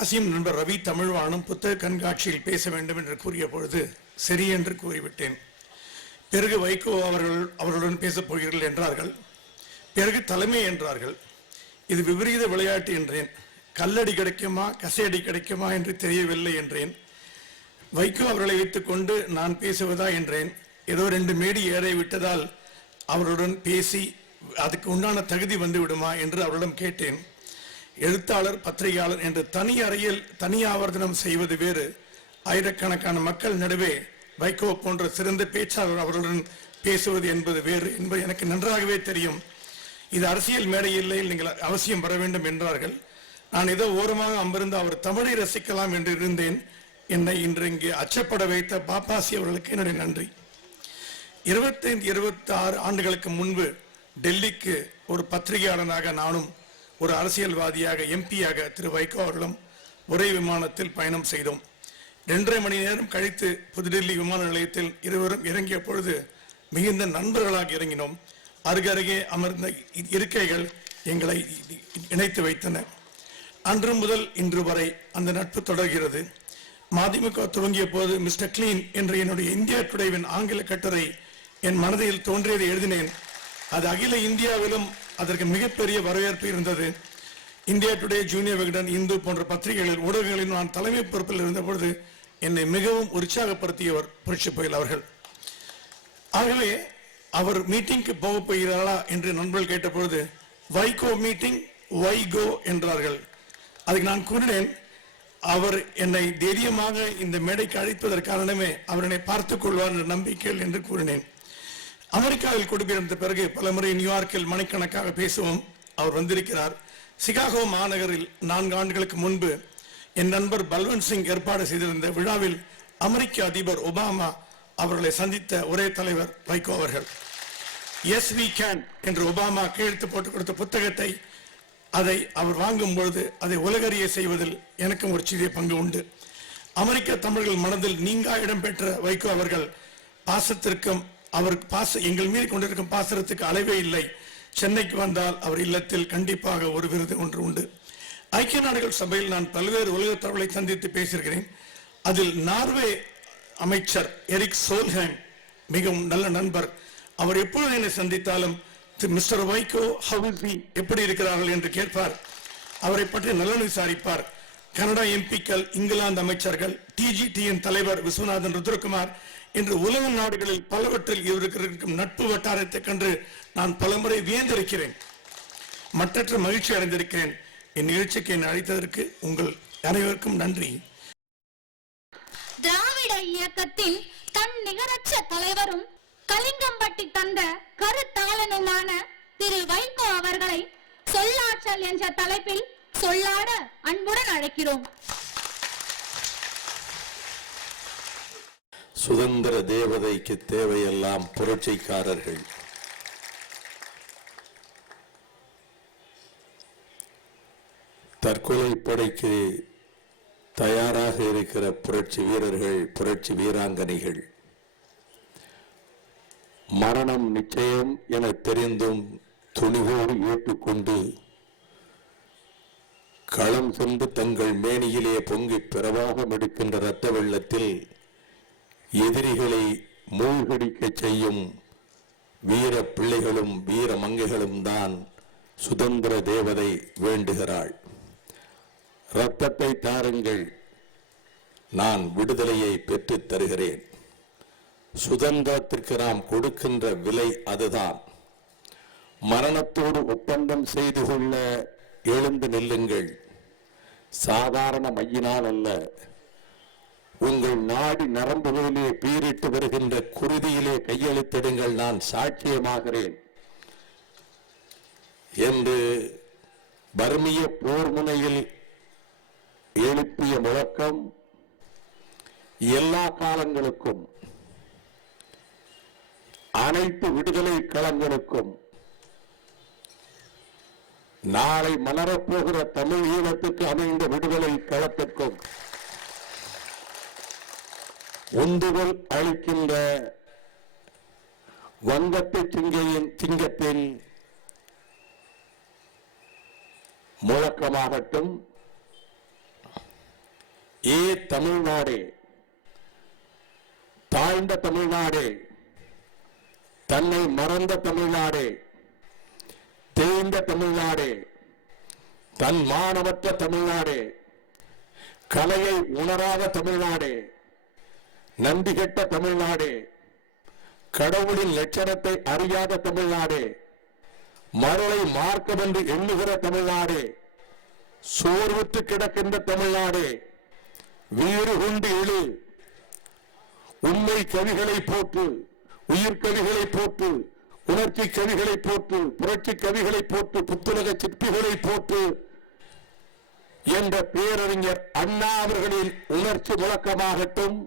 பாசியம் நண்பர் ரவி தமிழ்வாணன் புத்தக கண்காட்சியில் பேச வேண்டும் என்று கூறிய பொழுது சரி என்று கூறிவிட்டேன். பிறகு வைகோ அவர்களுடன் பேசப் போகிறீர்கள் என்றார்கள். பிறகு தலைமை என்றார்கள். இது விபரீத விளையாட்டு என்றேன். கல்லடி கிடைக்குமா கசையடி கிடைக்குமா என்று தெரியவில்லை என்றேன். வைகோ அவர்களை வைத்துக்கொண்டு நான் பேசுவதா என்றேன். ஏதோ 2 மேடி ஏறை விட்டதால் அவருடன் பேசி அதுக்கு உண்டான தகுதி வந்து விடுமா என்று அவரிடம் கேட்டேன். எழுத்தாளர் பத்திரிகையாளர் என்று தனி அறையில் தனி ஆவர்த்தனம் செய்வது வேறு, ஆயிரக்கணக்கான மக்கள் நடுவே வைகோ போன்ற சிறந்த பேச்சாளர் அவருடன் பேசுவது என்பது வேறு என்பது எனக்கு நன்றாகவே தெரியும். இது அரசியல் மேடை இல்லை, நீங்கள் அவசியம் வர வேண்டும் என்றார்கள். நான் ஏதோ ஓரமாக அமர்ந்து அவர் தமிழை ரசிக்கலாம் என்று இருந்தேன். என்னை இன்று இங்கு அச்சப்பட வைத்த பாப்பாசி அவர்களுக்கு என்னுடைய நன்றி. 25-26 ஆண்டுகளுக்கு முன்பு டெல்லிக்கு ஒரு பத்திரிகையாளனாக நானும் ஒரு அரசியல்வாதியாக எம்பியாக திரு வைகோ அவர்களும் ஒரே விமானத்தில் பயணம் செய்தோம். 2.5 மணி நேரம் கழித்து புதுடெல்லி விமான நிலையத்தில் இருவரும் இறங்கிய பொழுது மிகுந்த நண்பர்களாக இறங்கினோம். அருகருகே அமர்ந்த இருக்கைகள் எங்களை இணைத்து வைத்தன. அன்று முதல் இன்று வரை அந்த நட்பு தொடர்கிறது. மதிமுக துவங்கிய போது மிஸ்டர் கிளீன் என்ற என்னுடைய இந்தியா டுடேவின் ஆங்கில கட்டுரை என் மனதில் தோன்றியதை எழுதினேன். அது அகில இந்தியாவிலும் அதற்கு மிகப்பெரிய வரவேற்பு இருந்தது. India today, junior Vikatan, Hindu போன்ற பத்திரிகைகளில் ஊடகங்களில் நான் தலைமை பொறுப்பில் இருந்த பொழுது என்னை மிகவும் உற்சாகப்படுத்தியவர் புரட்சி புயல் அவர்கள். ஆகவே அவர் மீட்டிங்க்கு போக போகிறாரா என்று நண்பர்கள் கேட்ட பொழுது வைகோ மீட்டிங் வைகோ என்றார்கள். அதுக்கு நான் கூறினேன், அவர் என்னை தைரியமாக இந்த மேடைக்கு அழைப்பதற்கு காரணமே அவர் என்னை பார்த்துக் கொள்வார் என்ற நம்பிக்கையில் என்று கூறினேன். அமெரிக்காவில் குடிபெயர்ந்த பிறகு பல முறை நியூயார்க்கில் மணிக்கணக்காக பேசுவோம். அவர் வந்திருக்கிறார். சிகாகோ மாநகரில் 4 ஆண்டுகளுக்கு முன்பு என் நண்பர் பல்வந்த் சிங் ஏற்பாடு செய்திருந்த விழாவில் அமெரிக்க அதிபர் ஒபாமா அவர்களை சந்தித்த ஒரே தலைவர் வைகோ அவர்கள். எஸ் வி கேன் என்று ஒபாமா கையெழுத்து போட்டு கொடுத்த புத்தகத்தை அதை அவர் வாங்கும் பொழுது அதை உலகறிய செய்வதில் எனக்கும் ஒரு சிறிய பங்கு உண்டு. அமெரிக்க தமிழர்கள் மனதில் நீங்கா இடம்பெற்ற வைகோ அவர்கள் பாசத்திற்கும் அவர் எங்கள் மீது கொண்டிருக்கும் பாசனத்துக்கு அளவே இல்லை. சென்னைக்கு வந்தால் அவர் இல்லத்தில் கண்டிப்பாக ஒரு விருது ஒன்று உண்டு. ஐக்கிய நாடுகள் சபையில் நான் பல்வேறு உலக தலைவர்களை சந்தித்து பேசியிருக்கிறேன். அதில் நார்வே அமைச்சர் எரிக் சோல்ஹேம் மிகவும் நல்ல நண்பர். அவர் எப்பொழுது என்னை சந்தித்தாலும் mister Vaiko how is he, எப்படி இருக்கிறார்கள் என்று கேட்பார். அவரை பற்றி நலன் விசாரிப்பார். கனடா எம்பிக்கள், இங்கிலாந்து அமைச்சர்கள், டிஜிடியின் தலைவர் விஸ்வநாதன் ருத்ரகுமார் என்று உலக நாடுகளில் பலவற்றில் இருக்கும் நட்பு வட்டாரத்தை கண்டு நான் பலமுறை வியந்திருக்கிறேன். மற்றற்ற மகிழ்ச்சி அடைந்திருக்கிறேன். என் நிகழ்ச்சிக்கு என்னை அழைத்ததற்கு உங்கள் அனைவருக்கும் நன்றி. திராவிட இயக்கத்தின் தன் நிகரற்ற தலைவரும் கலிங்கம்பட்டி தந்த கருத்தாளனுமான திரு வைகோ அவர்களை சொல்லாற்றல் என்ற தலைப்பில் சொல்லாட அன்புடன் அழைக்கிறோம். சுதந்திர தேவதைக்கு தேவையெல்லாம் புரட்சிக்காரர்கள். தற்கொலை படைக்கு தயாராக இருக்கிற புரட்சி வீரர்கள், புரட்சி வீராங்கனைகள். மரணம் நிச்சயம் என தெரிந்தும் துணிவோடு ஏற்றுக்கொண்டு களம் சென்று தங்கள் மேனியிலே பொங்கி பிரவாகம் எடுக்கின்ற இரத்த வெள்ளத்தில் எதிரிகளை மூழ்கடிக்க செய்யும் வீர பிள்ளைகளும் வீர மங்கைகளும் தான் சுதந்திர தேவதை வேண்டுகிறாள். இரத்தத்தை தாருங்கள், நான் விடுதலையை பெற்றுத் தருகிறேன். சுதந்திரத்திற்கு நாம் கொடுக்கின்ற விலை அதுதான். மரணத்தோடு ஒப்பந்தம் செய்து கொள்ள எழுந்து நில்லுங்கள். சாதாரண மையினால் அல்ல, உங்கள் நாடி நரம்புகளிலே பீரிட்டு வருகின்ற குருதியிலே கையெழுத்திடுங்கள், நான் சாட்சியமாகிறேன் என்று பர்மிய போர் முனையில் எழுப்பிய முழக்கம் எல்லா காலங்களுக்கும், அனைத்து விடுதலை களங்களுக்கும், நாளை மலரப்போகிற தமிழ் ஈழத்துக்கு அமைந்த விடுதலை களத்திற்கும் உந்துதல் அளிக்கின்ற வங்கத்து சிங்கத்தின் முழக்கமாகட்டும், ஏ தமிழ்நாடே, தாழ்ந்த தமிழ்நாடே, தன்னை மறந்த தமிழ்நாடே, தேய்ந்த தமிழ்நாடே, தன் மானமற்ற தமிழ்நாடே, கலையை உணராத தமிழ்நாடே, நன்றி கெட்ட தமிழ்நாடே, கடவுளின் லட்சணத்தை அறியாத தமிழ்நாடே, மருளை மார்க்கம் என்று எண்ணுகிற தமிழ்நாடே, சோர்வுற்று கிடக்கின்ற தமிழ்நாடே, வீறு கொண்டு எழு, உண்மை கவிகளை போற்று, உயிர் கவிகளை போற்று, உணர்ச்சி கவிகளை போற்று, புரட்சி கவிகளை போற்று, புத்துலக சிற்பிகளை போற்று என்ற பேரறிஞர் அண்ணா அவர்களின் உணர்ச்சி முழக்கமாகட்டும்.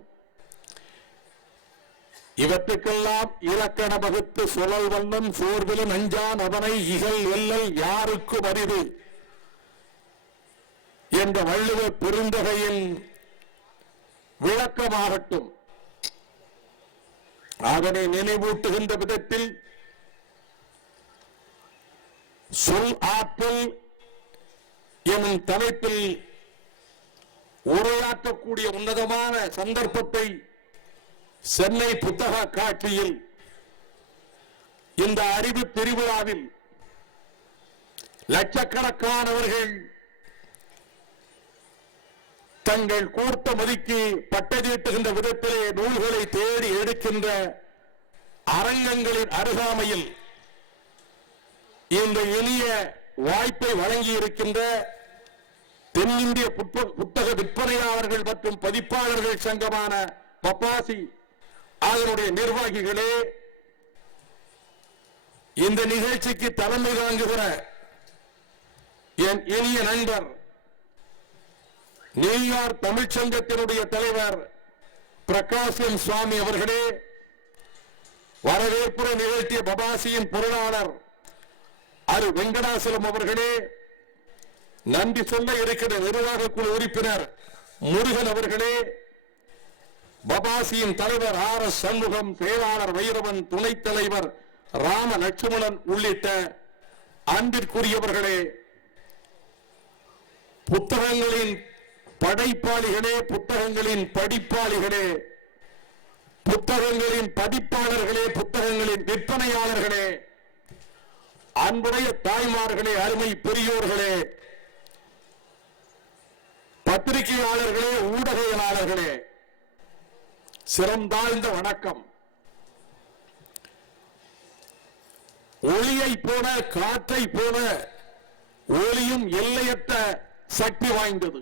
இவற்றுக்கெல்லாம் இலக்கண வகுத்து சுழல் வண்ணம் சோர்விலும் நஞ்சான் அவனை இகழ் வெல்லல் யாருக்கும் அரிது என்ற வள்ளுவர் பெருந்தகையின் விளக்கமாகட்டும். அதனை நினைவூட்டுகின்ற விதத்தில் சொல் ஆற்றல் எனும் தலைப்பில் உரையாற்றக்கூடிய உன்னதமான சந்தர்ப்பத்தை சென்னை புத்தக காட்சியில் இந்த அறிவு திருவிழாவில் லட்சக்கணக்கானவர்கள் தங்கள் கூர்த்த மதிக்கு பட்டதீட்டுகின்ற விதத்திலே நூல்களை தேடி எடுக்கின்ற அரங்கங்களின் அருகாமையில் இந்த எளிய வாய்ப்பை வழங்கி இருக்கின்ற தென்னிந்திய புத்தக விற்பனையாளர்கள் மற்றும் பதிப்பாளர்கள் சங்கமான பப்பாசி அதனுடைய நிர்வாகிகளே, இந்த நிகழ்ச்சிக்கு தலைமை தாங்குகிற என் இனிய நண்பர் நியூயார்க் தமிழ்ச்சங்கத்தினுடைய தலைவர் பிரகாஷம் சுவாமி அவர்களே, வரவேற்புரை நிகழ்த்திய பபாசியின் பொருளாளர் அரு வெங்கடாசலம் அவர்களே, நன்றி சொல்ல இருக்கிற நிர்வாக குழு உறுப்பினர் முருகன் அவர்களே, பபாசியின் தலைவர் ஆர்.எஸ். சண்முகம், செயலாளர் வைரவன், துணைத் தலைவர் ராம லட்சுமணன் உள்ளிட்ட அன்பிற்குரியவர்களே, புத்தகங்களின் படைப்பாளிகளே, புத்தகங்களின் படிப்பாளிகளே, புத்தகங்களின் பதிப்பாளர்களே, புத்தகங்களின் விற்பனையாளர்களே, அன்புடைய தாய்மார்களே, அருமை பெரியோர்களே, பத்திரிகையாளர்களே, ஊடகவியலாளர்களே, சிறந்தாழ்ந்த வணக்கம். ஒளியை போல காற்றை போல ஒளியும் எல்லையற்ற சக்தி வாய்ந்தது.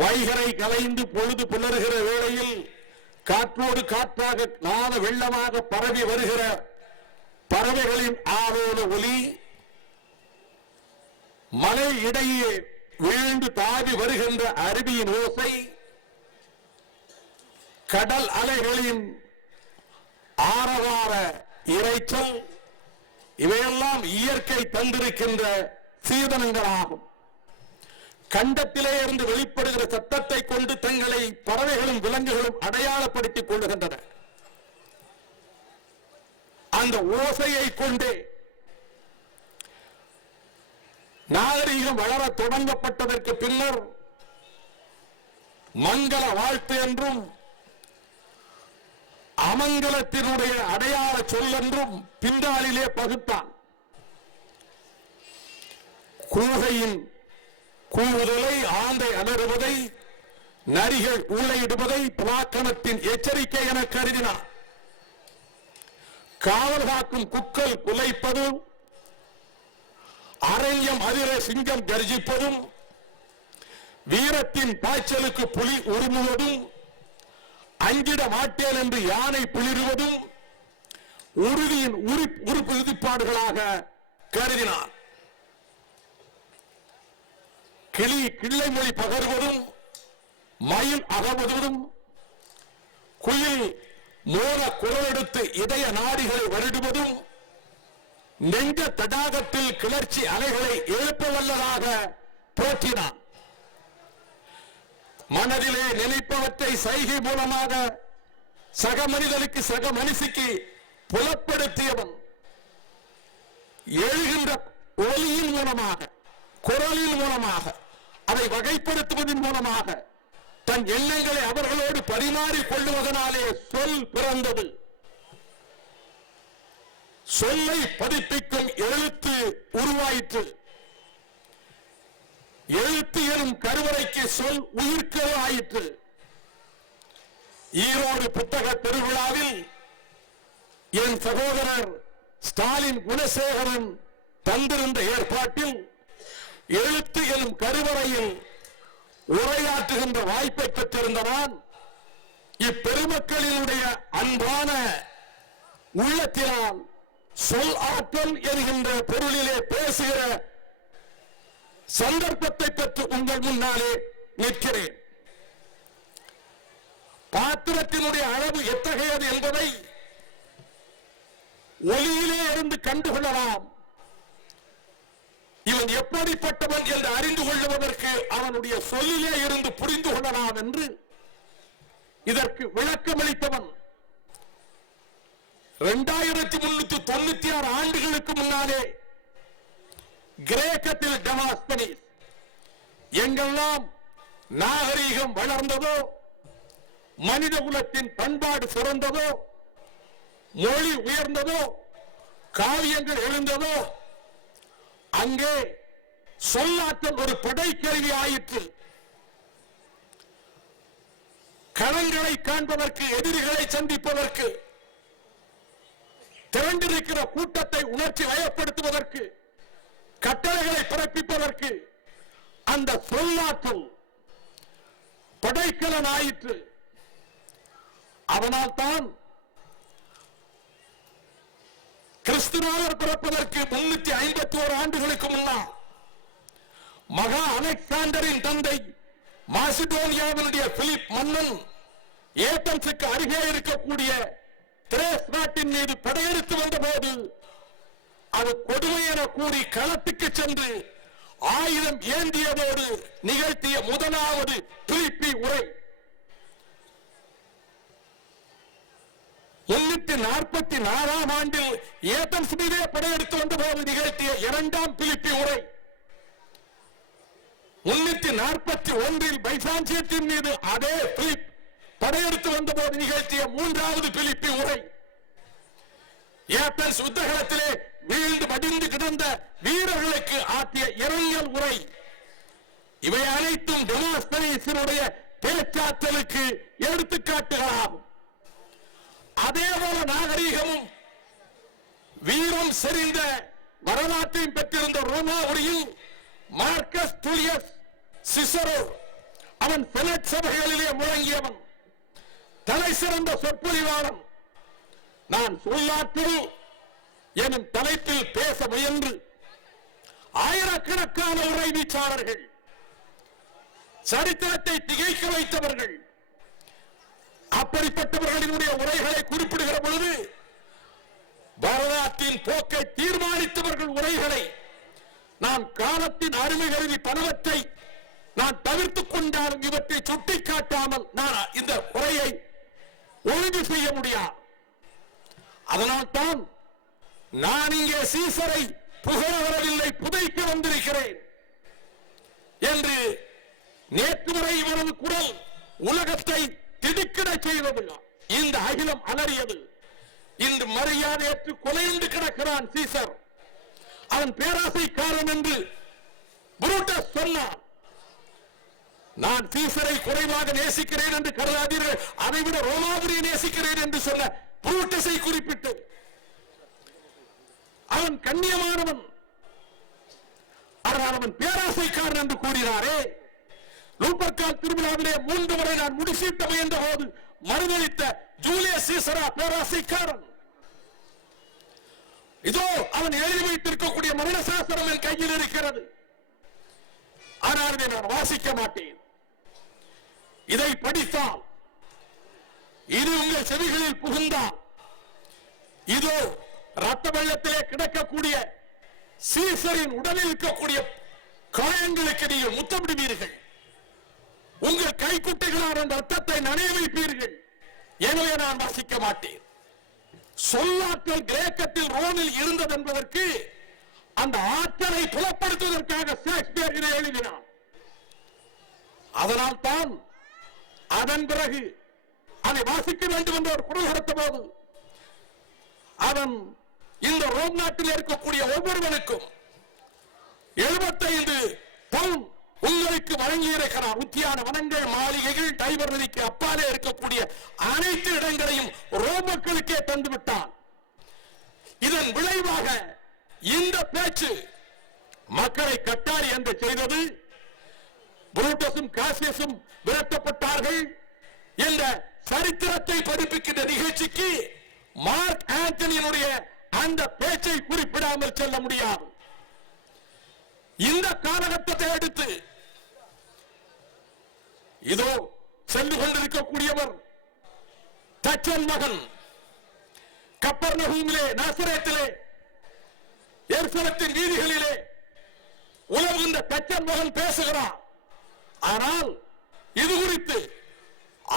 வைகரை கலைந்து பொழுது புலருகிற வேளையில் காற்றோடு காற்றாக நாத வெள்ளமாக பரவி வருகிற பறவைகளின் ஆவோல ஒலி, மலை இடையே வீழ்ந்து தாவி வருகின்ற அருவியின் ஓசை, கடல் அலைகளின் ஆரவார இரைச்சல், இவையெல்லாம் இயற்கை தந்திருக்கின்ற சீதனங்களாகும். கண்டத்திலே இருந்து வெளிப்படுகிற சத்தத்தை கொண்டு தங்களை பறவைகளும் விலங்குகளும் அடையாளப்படுத்திக் கொள்ளுகின்றன. அந்த ஓசையை கொண்டே நாகரீகம் வளர தொடங்கப்பட்டதற்கு பின்னர் மங்கள வாழ்த்து என்றும் அமங்கலத்தினுடைய அடையாள சொல் என்றும் பின்னாளிலே பகுத்தான். கூகையின் கூவுதலை, ஆந்தை அலறுவதை, நரிகள் ஊளையிடுவதை புலாக்கணத்தின் எச்சரிக்கை என கருதினார். காவல் காக்கும் குக்கல் குலைப்பதும், அரண்யம் அதிர சிங்கம் கர்ஜிப்பதும், வீரத்தின் பாய்ச்சலுக்கு புலி உருமுவதும், அஞ்சிட மாட்டேன் என்று யானை பிளிருவதும் உறுதியின் உறுப்பு விதிப்பாடுகளாக கருதினார். கிளி கிள்ளை மொழி பகர்வதும், மயில் அகவதும், குயில் மோன குரலெடுத்து இதய நாடிகளை வருடுவதும், நெஞ்ச தடாகத்தில் கிளர்ச்சி அலைகளை எழுப்ப வல்லதாக போற்றினான். மனதிலே நினைப்பவற்றை சைகை மூலமாக சக மனிதனுக்கு சக மனுஷிக்கு புலப்படுத்தியவன். எழுகின்ற ஒலியின் மூலமாக, குரலின் மூலமாக, அவன் அதை வகைப்படுத்துவதன் மூலமாக தன் எண்ணங்களை அவர்களோடு பரிமாறிக் கொள்ளுவதனாலே சொல் பிறந்தது. சொல்லை பதிப்பிக்கும் எழுத்து உருவாயிற்று. எழுத்து எனும் கருவறைக்கு சொல் உயிர்க்கவே ஆயிற்று. ஈரோடு புத்தக திருவிழாவில் என் சகோதரர் ஸ்டாலின் குணசேகரன் தந்திருந்த ஏற்பாட்டில் எழுத்து எனும் கருவறையில் உரையாற்றுகின்ற வாய்ப்பை பெற்றிருந்தவான் இப்பெருமக்களினுடைய அன்பான உள்ளத்தினால் சொல் ஆற்றல் என்கின்ற பொருளிலே பேசுகிற சந்தர்ப்பத்தை பெற்று உங்கள் முன்னாலே நிற்கிறேன். பாத்திரத்தினுடைய அளவு எத்தகையது என்பதை ஒளியிலே இருந்து கண்டுகொள்ளலாம். இவன் எப்படிப்பட்டவன் என்று அறிந்து கொள்வதற்கு அவனுடைய சொல்லிலே இருந்து புரிந்து கொள்ளலாம் என்று இதற்கு விளக்கமளித்தவன் 2396 ஆண்டுகளுக்கு முன்னாலே கிரேக்கத்தில் டெமாஸ்தனீஸ் எங்கெல்லாம் நாகரீகம் வளர்ந்ததோ, மனித குலத்தின் பண்பாடு சிறந்ததோ, மொழி உயர்ந்ததோ, காவியங்கள் எழுந்ததோ, அங்கே சொல்லாற்றல் ஒரு படைக்கருவி ஆயிற்று. களங்களை காண்பதற்கு, எதிரிகளை சந்திப்பதற்கு, திரண்டிருக்கிற கூட்டத்தை உணர்ச்சி வயப்படுத்துவதற்கு, கட்டளைகளை பிறப்பிப்பதற்கு அந்த சொல்லாற்றல் படைக்கலன் ஆயிற்று. அதனால் தான் கிறிஸ்துநாதர் பிறப்பதற்கு 351 ஆண்டுகளுக்கு முன்னால் மகா அலெக்சாண்டரின் தந்தை மாசிடோனியாவினுடைய பிலிப் மன்னன் ஏதென்ஸுக்கு அருகே இருக்கக்கூடிய திரேஸ் நாட்டின் மீது படையெடுத்து வந்தபோது அது கொடுமை என கூறி களத்துக்கு சென்று ஆயுதம் ஏந்தியதோடு நிகழ்த்திய முதலாவது பிலிப்பி உரை. 344 ஆண்டில் ஏதென்ஸ் மீதே படையெடுத்து வந்தபோது நிகழ்த்திய 2ஆம் பிலிப்பி உரை. 341 பைசான்சியத்தின் மீது அதே பிலிப் படையெடுத்து வந்தபோது நிகழ்த்திய 3வது பிலிப்பி உரை. ஏதென்ஸ் யுத்தகலத்திலே வீழ்ந்து மடிந்து கிடந்த வீரர்களுக்கு ஆற்றிய இரங்கல் உரை. இவை அனைத்தும் டெமோஸ்தனீஸினுடைய பேச்சாற்றலுக்கு எடுத்துக்காட்டுகளாகும். அதேபோல நாகரீகமும் வீரம் செறிந்த வரலாற்றையும் பெற்றிருந்த ரோமாபுரியில் மார்க்கஸ் டூலியஸ் சிசரோ, அவன் செனட் சபைகளிலே முழங்கியவன், தலை சிறந்த சொற்பொழிவாளன். நான் சொல்லாற்றல் எனும் தலைப்பில் பேச முயன்று ஆயிரக்கணக்கான உரை வீச்சாளர்கள், சரித்திரத்தை திகைக்க வைத்தவர்கள், அப்படிப்பட்டவர்களினுடைய உரைகளை குறிப்பிடுகிற பொழுது வரலாற்றின் போக்கை தீர்மானித்தவர்கள் உரைகளை நான் காலத்தின் அருமை கருதி பலவற்றை நான் தவிர்த்துக் கொண்டாலும் இவற்றை சுட்டிக்காட்டாமல் நான் இந்த உரையை ஒழுங்கு செய்ய முடியாது. அதனால்தான் நான் இங்கே சீசரை புகழ வரவில்லை, புதைக்க வந்திருக்கிறேன் என்று நேற்று வரை இவரது குரல் உலகத்தை திடுக்கிட செய்தது. இந்த அகிலம் அலறியது. இன்று மரியாதையற்று கொலையுண்டு கிடக்கிறான் சீசர். அவன் பேராசைக்காரன் என்று புரூட்டஸ் சொன்னான். நான் சீசரை குறைவாக நேசிக்கிறேன் என்று கருதாதீர்கள், அதைவிட ரோமாபுரியை நேசிக்கிறேன் என்று சொன்ன புரூட்டஸை குறிப்பிட்டு அவன் கண்ணியமானவன், ஆனால் அவன் பேராசைக்காரன் என்று கூறினாரே. லூப்பர்கால் திருவிழாவிலே 3 முறை நான் முடிசீட்ட முயன்ற போது மறுதளித்த ஜூலியஸ் சீசரா பேராசைக்காரன்? இதோ அவன் எழுதி வைத்திருக்கக்கூடிய மரண சாசனம் என் கையில் இருக்கிறது. ஆனால் இதை நான் வாசிக்க மாட்டேன். இதை படித்தால், இது உங்கள் செவிகளில் புகுந்தால், இதோ ரத்த வெள்ளத்திலே கிடக்கக்கூடிய சீசரின் உடலில் இருக்கக்கூடிய காயங்களுக்கு நீங்கள் முத்தமிடுவீர்கள். உங்கள் கைக்குட்டைகளால் அந்த ரத்தத்தை நனைய வைப்பீர்கள். எனவே நான் வாசிக்க மாட்டேன். சொல்லாற்றல் கிரேக்கத்தில் ரோமில் இருந்தது என்பதற்கு அந்த ஆற்றலை புலப்படுத்துவதற்காக ஷேக்ஸ்பியர் இதை எழுதினார். அதனால் தான் அதன் பிறகு அதை வாசிக்க வேண்டும் என்று ஒரு குரல் கொடுத்த போது அவன் இந்த ரோம் நாட்டில் இருக்கக்கூடிய ஒவ்வொருவனுக்கும் 75 பவுன் உங்களுக்கு வழங்கியிருக்கிறார். உத்தியான வனங்கள், மாளிகைகள், டைவர் நதிக்கு அப்பாலே இருக்கக்கூடிய அனைத்து இடங்களையும் ரோம் மக்களுக்கே தந்துவிட்டான். இதன் விளைவாக இந்த பேச்சு மக்களை கட்டாரி என்று செய்தது. புரூட்டஸும் காசியஸும் விரட்டப்பட்டார்கள் என்ற சரித்திரத்தை படிப்பிக்கின்ற நிகழ்ச்சிக்கு மார்க் ஆண்டனியினுடைய அந்த பேச்சை குறிப்பிடாமல் செல்ல முடியாது. இந்த காலகட்டத்தை அடுத்து இதோ சென்று கொண்டிருக்கக்கூடியவர் தச்சன் மகன் கப்பர்நகூமிலே, நாசரேத்திலே, எருசலேத்தின் வீதிகளிலே உலகுகின்ற தச்சன் மகன் பேசுகிறார். ஆனால் இது குறித்து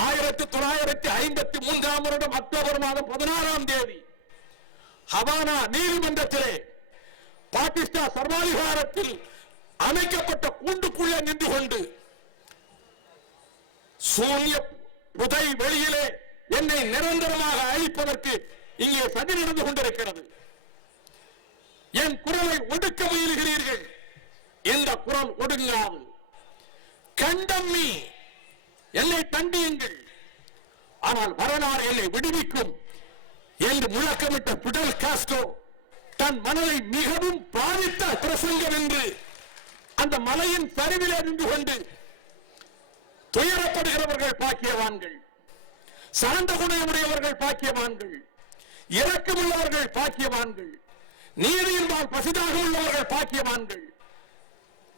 1953 வருடம் அக்டோபர் மாதம் 16ஆம் தேதி ஹவானா நீதிமன்றத்திலே பாகிஸ்தான் சர்வாதிகாரத்தில் அமைக்கப்பட்ட கூண்டுக்குள்ளே நின்று கொண்டு சூன்ய புதை வெளியிலே என்னை நிரந்தரமாக அழிப்பதற்கு இங்கே சதி நடந்து கொண்டிருக்கிறது. என் குரலை ஒடுக்க முயல்கிறீர்கள். இந்த குரல் ஒடுங்காது. கண்டம்மி, என்னை தண்டியுங்கள், ஆனால் வரலாறு என்னை விடுவிக்கும் என்று முழக்கமிட்ட பிடல் காஸ்ட்ரோ தன் மனதை மிகவும் பாதித்த பிரசங்கம் என்று அந்த மலையின் சரிவிலே நின்று கொண்டு துயரப்படுகிறவர்கள் பாக்கியவான்கள், சார்ந்த குணமுடையவர்கள் பாக்கியவான்கள், இரக்கமுள்ளவர்கள் பாக்கியவான்கள், நீதியின்பால் பசிதாக உள்ளவர்கள் பாக்கியவான்கள்,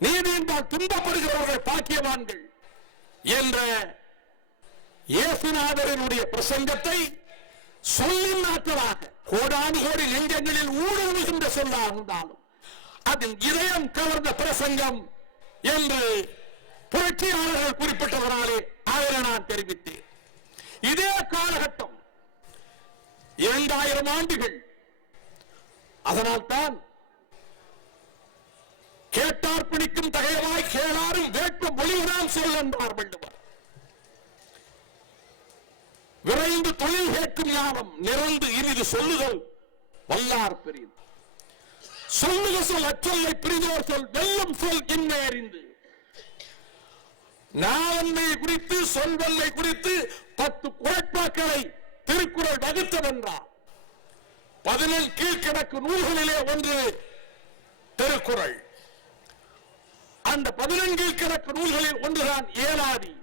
நீதியின்பால் துன்பப்படுகிறவர்கள் பாக்கியவான்கள் என்ற இயேசுநாதரினுடைய பிரசங்கத்தை சொல்லின் நாட்களாக கோடானு கோடி நெஞ்சங்களில் ஊடுருவுகின்ற சொல்லாக இருந்தாலும் அதில் இதயம் கவர்ந்த பிரசங்கம் என்று புரட்சியாளர்கள் குறிப்பிட்டவராலே அவரை நான் தெரிவித்தேன். இதே காலகட்டம் 2000 ஆண்டுகள். அதனால் தான் கேட்டார் பிடிக்கும் தகையமாய் கேளாரும் வேட்கும் மொழிகிறாம் சொல் என்றார் வள்ளுவர். விரைந்து தொழில் கேட்கும் ஞானம் நிறந்து இனிது சொல்லுதல் வல்லார் பெரியது. சொல்லுக சொல் அச்சொல்லை பிரிதோர் சொல் வெல்லும் சொல் இன்மை அறிந்து. நாவன்மை குறித்து சொல்வன்மை குறித்து 10 குறைப்பாக்களை திருக்குறள் வகுத்தவென்றார். 11 கீழ்கணக்கு நூல்களிலே ஒன்று திருக்குறள். அந்த 11 கீழ்கணக்கு நூல்களில் ஒன்றுதான் ஏலாதி.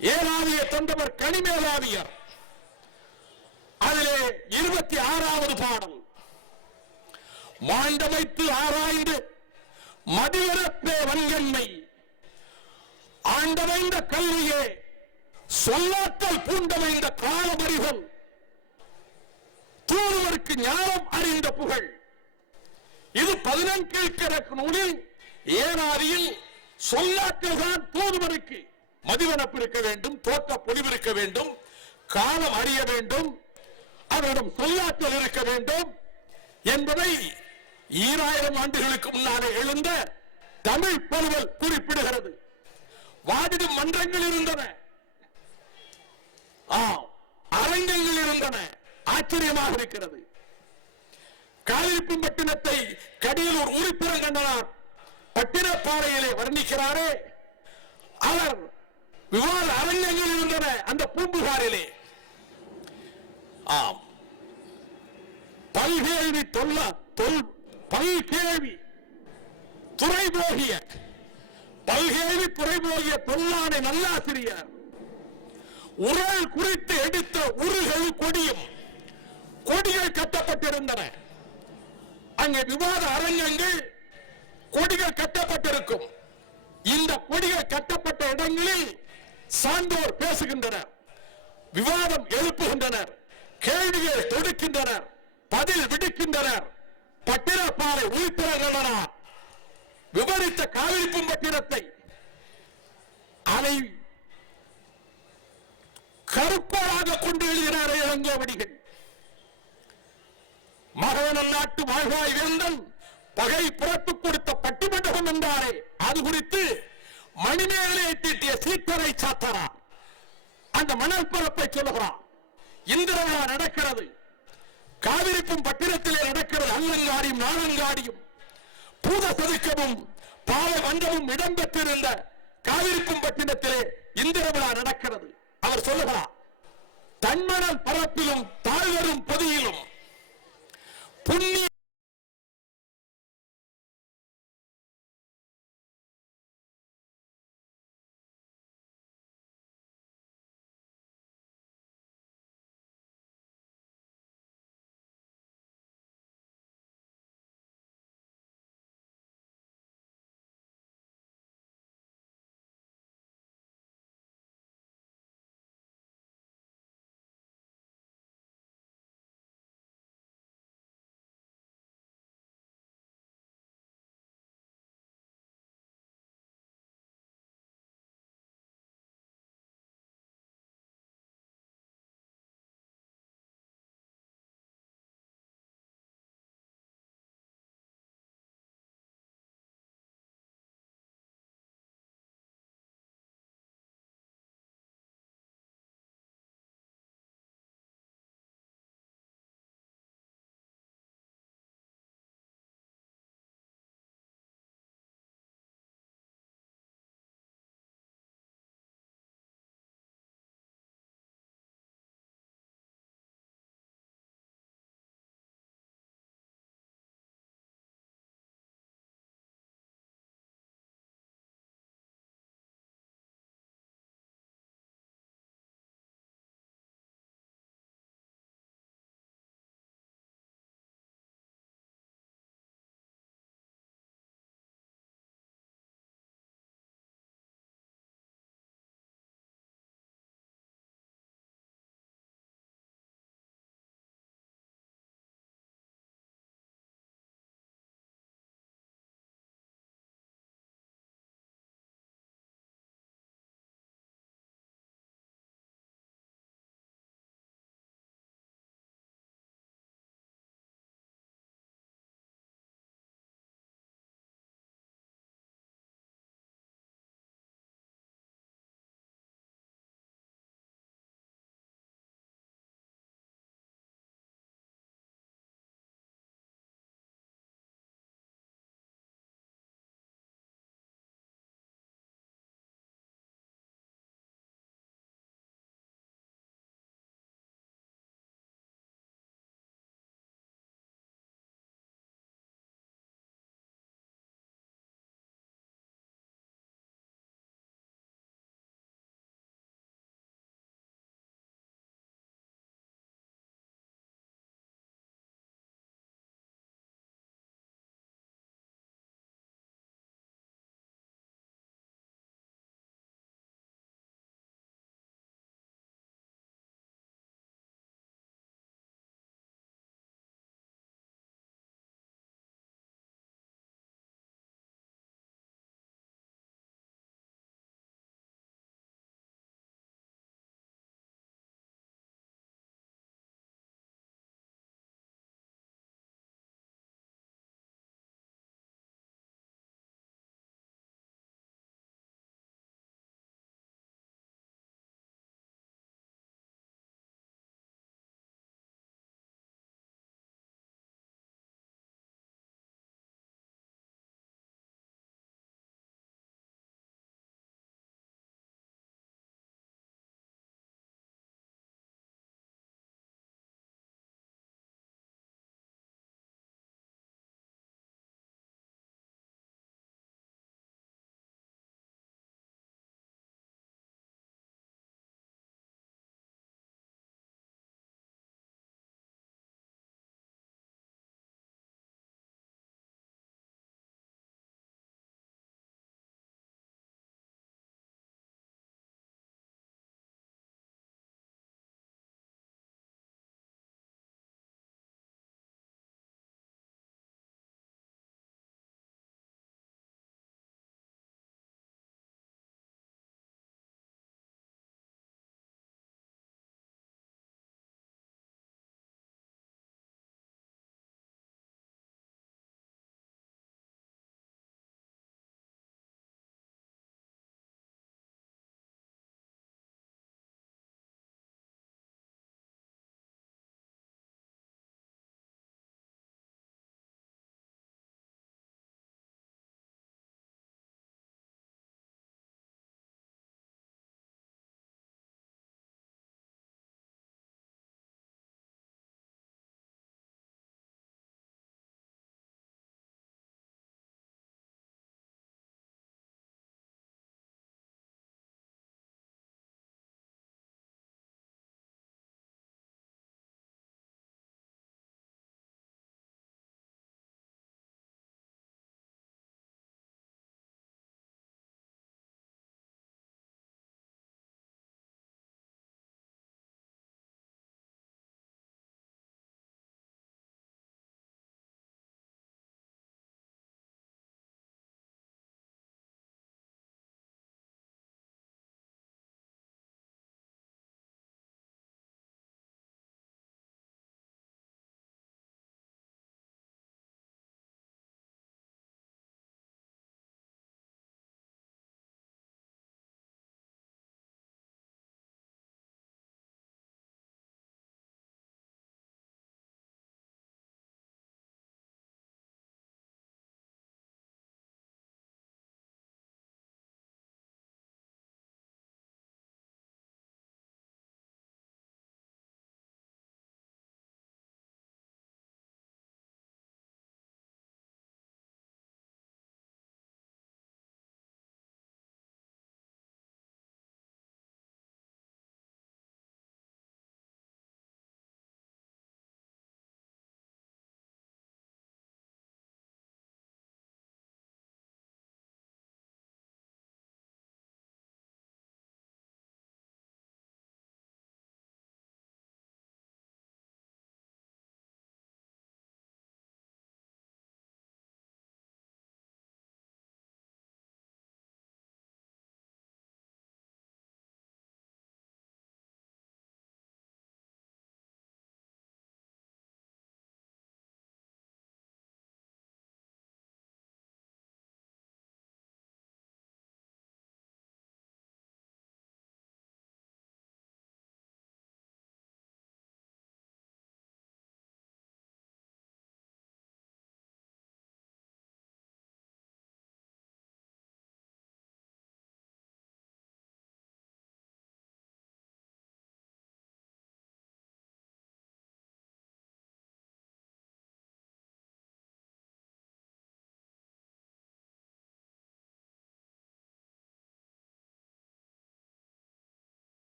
ஏலாதியை தந்தவர் கனிமேலாதியர். அதிலே 26வது பாடல், மாண்டமைத்து ஆராய்ந்து மதிவரப்பே வன்கண்மை ஆண்டமைந்த கல்வியே சொல்லாற்றல் பூண்டமைந்த காலமறிகள் தூதுவருக்கு ஞானம் அறிந்த புகழ். இது 11 கீழ்கணக்கு நூலில் ஏனாதியில் சொல்லாற்றல் தான் தூதுவருக்கு மதிவனப்பு இருக்க வேண்டும், தோற்ற பொலிவு இருக்க வேண்டும், காலம் அறிய வேண்டும், அவரிடம் சொல்லாற்றல் இருக்க வேண்டும் என்பதை 2000 ஆண்டுகளுக்கு முன்னாலே எழுந்த தமிழ் பருவல் குறிப்பிடுகிறது. வாதிடும் மன்றங்கள் இருந்தன, அரங்கங்கள் இருந்தன. ஆச்சரியமாக இருக்கிறது. காலிப்பட்டினத்தை கடியலூர் உறுப்பினங்கண்டனார் பட்டினப்பாறையிலே வர்ணிக்கிறாரே, அவர் விவாத அரங்கங்கள் இருந்தன அந்த பூம்புகாரிலே. ஆம், பல்கேள்வி பல்கேள்வி துறைபோகிய பல்கேள்வி துறைபோகிய தொல்லானை நல்லாசிரியர் உரல் குறித்து எடுத்த உருகள் கொடியும் கொடிகள் கட்டப்பட்டிருந்தன. அங்கே விவாத அரங்கங்கள் கொடிகள் கட்டப்பட்டிருக்கும். இந்த கொடிகள் கட்டப்பட்ட இடங்களில் சான்றோர் பேசுகின்றனர், விவாதம் எழுப்புகின்றனர், கேள்விகள் தொடுக்கின்றனர், பதில் விடுக்கின்றனர். பட்டினப்பாறை உயிர்ப்பிரகடனார் விவரித்த காவிரிப்பும் பட்டினத்தை அதை கருப்பராக கொண்டு எழுதினார் இளங்கோவடிகள். மகவனன் நாட்டு வாழ்வாய் வேந்தன் பகை புறத்துக் கொடுத்த பட்டிமண்டபம் என்றாரே, அது குறித்து மணிமேகலை தீட்டிய சீத்தரை சாத்தரா அந்த மணல் பரப்பை சொல்லுகிறான். இந்திர விழா நடக்கிறது. காவிரிப்பும் பட்டினத்திலே நடக்கிறது. அல்லங்காடியும் நாளங்காடியும் பூத சதுக்கமும் பால வண்டமும் இடம்பெற்றிருந்த காவிரிப்பும் பட்டினத்திலே இந்திர விழா நடக்கிறது. அவர் சொல்லுகிறார், தன்மணல் பரப்பிலும் தாழ்வரும் பொதியிலும் புண்ணிய